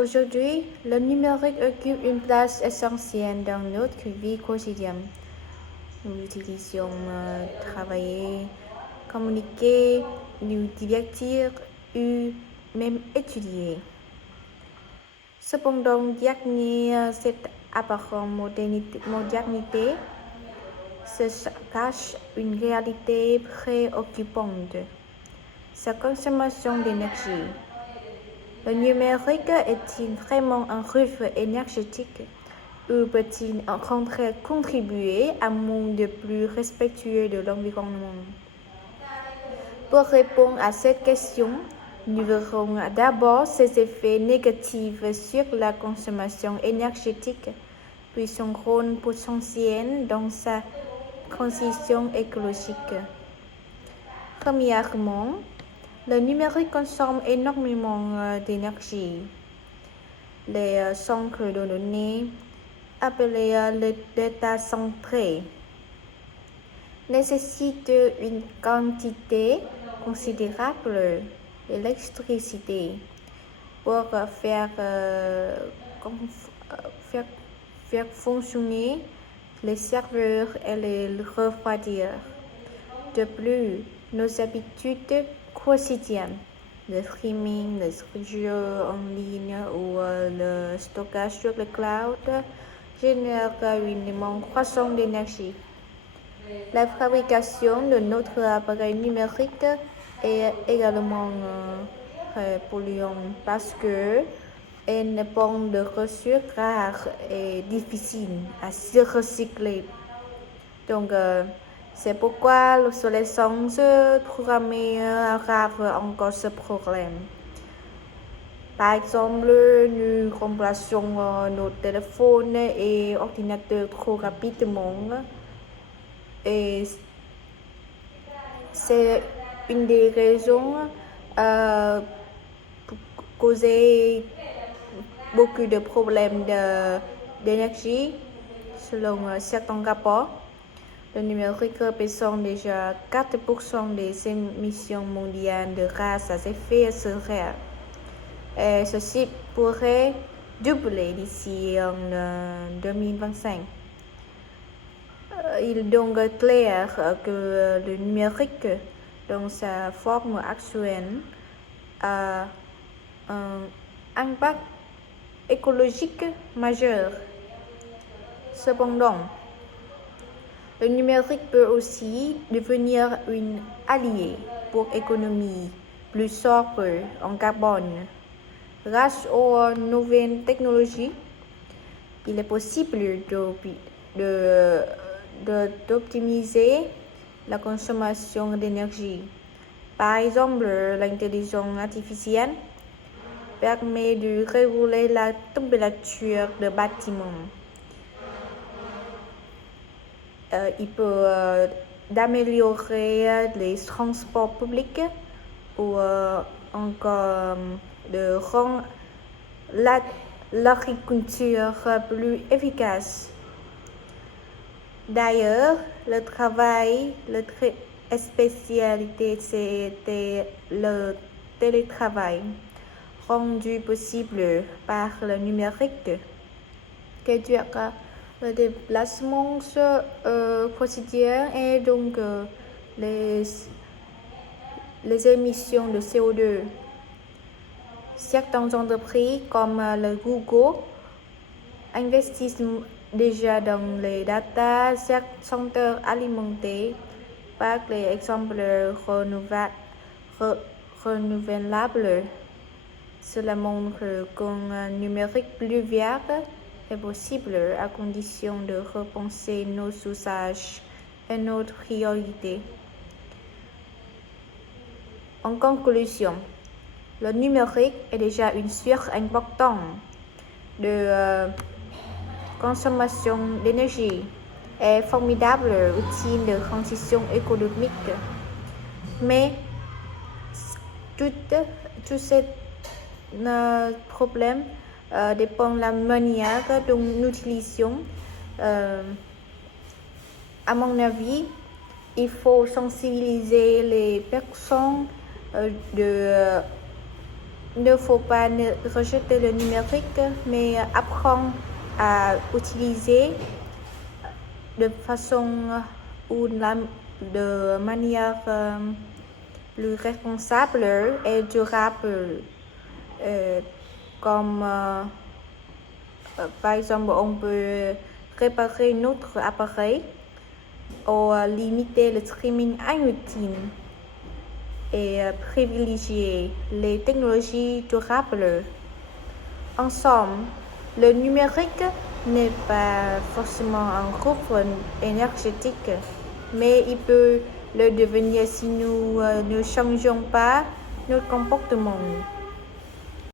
Aujourd'hui, le numérique occupe une place essentielle dans notre vie quotidienne. Nous l'utilisons travailler, communiquer, nous divertir ou même étudier. Cependant, derrière cette apparente modernité se cache une réalité préoccupante, sa consommation d'énergie. Le numérique est-il vraiment un reflet énergétique ou peut-il contribuer à un monde plus respectueux de l'environnement? Pour répondre à cette question, nous verrons d'abord ses effets négatifs sur la consommation énergétique, puis son rôle potentiel dans sa transition écologique. Premièrement, le numérique consomme énormément d'énergie. Les centres de données, appelés les data centers, nécessitent une quantité considérable d'électricité pour faire fonctionner les serveurs et les refroidir. De plus, nos habitudes quotidiennes, le streaming, les jeux en ligne ou le stockage sur le cloud génèrent une demande croissante d'énergie. La fabrication de notre appareil numérique est également polluante parce qu'elle dépend de ressources rares et difficiles à recycler. Donc, c'est pourquoi l'obsolescence programmée aggrave encore ce problème. Par exemple, nous remplaçons nos téléphones et ordinateurs trop rapidement. Et c'est une des raisons pour causer beaucoup de problèmes d'énergie, selon certains rapports. Le numérique représente déjà 4% des émissions mondiales de gaz à effet de serre. Et ceci pourrait doubler d'ici en 2025. Il est donc clair que le numérique, dans sa forme actuelle, a un impact écologique majeur. Cependant, le numérique peut aussi devenir un allié pour l'économie plus sobre en carbone. Grâce aux nouvelles technologies, il est possible d'optimiser la consommation d'énergie. Par exemple, l'intelligence artificielle permet de réguler la température de bâtiments. Il peut d'améliorer les transports publics ou encore de rendre l'agriculture plus efficace. D'ailleurs, le spécialité, c'était le télétravail, rendu possible par le numérique, réduire le déplacement quotidien et donc les émissions de CO2. Certaines entreprises comme le Google investissent déjà dans les data centers alimentés par les exemples renouvelables. Cela montre qu'un numérique plus vert est possible à condition de repenser nos usages et nos priorités. En conclusion, le numérique est déjà une source importante de consommation d'énergie et formidable outil de transition économique. Mais tout ces problèmes dépend de la manière dont nous l'utilisons. À mon avis, il faut sensibiliser les personnes de ne faut pas rejeter le numérique, mais apprendre à utiliser de façon ou de manière plus responsable et durable. Comme par exemple, on peut réparer notre appareil ou limiter le streaming inutile et privilégier les technologies durables. Ensemble, le numérique n'est pas forcément un groupe énergétique, mais il peut le devenir si nous ne changeons pas notre comportement.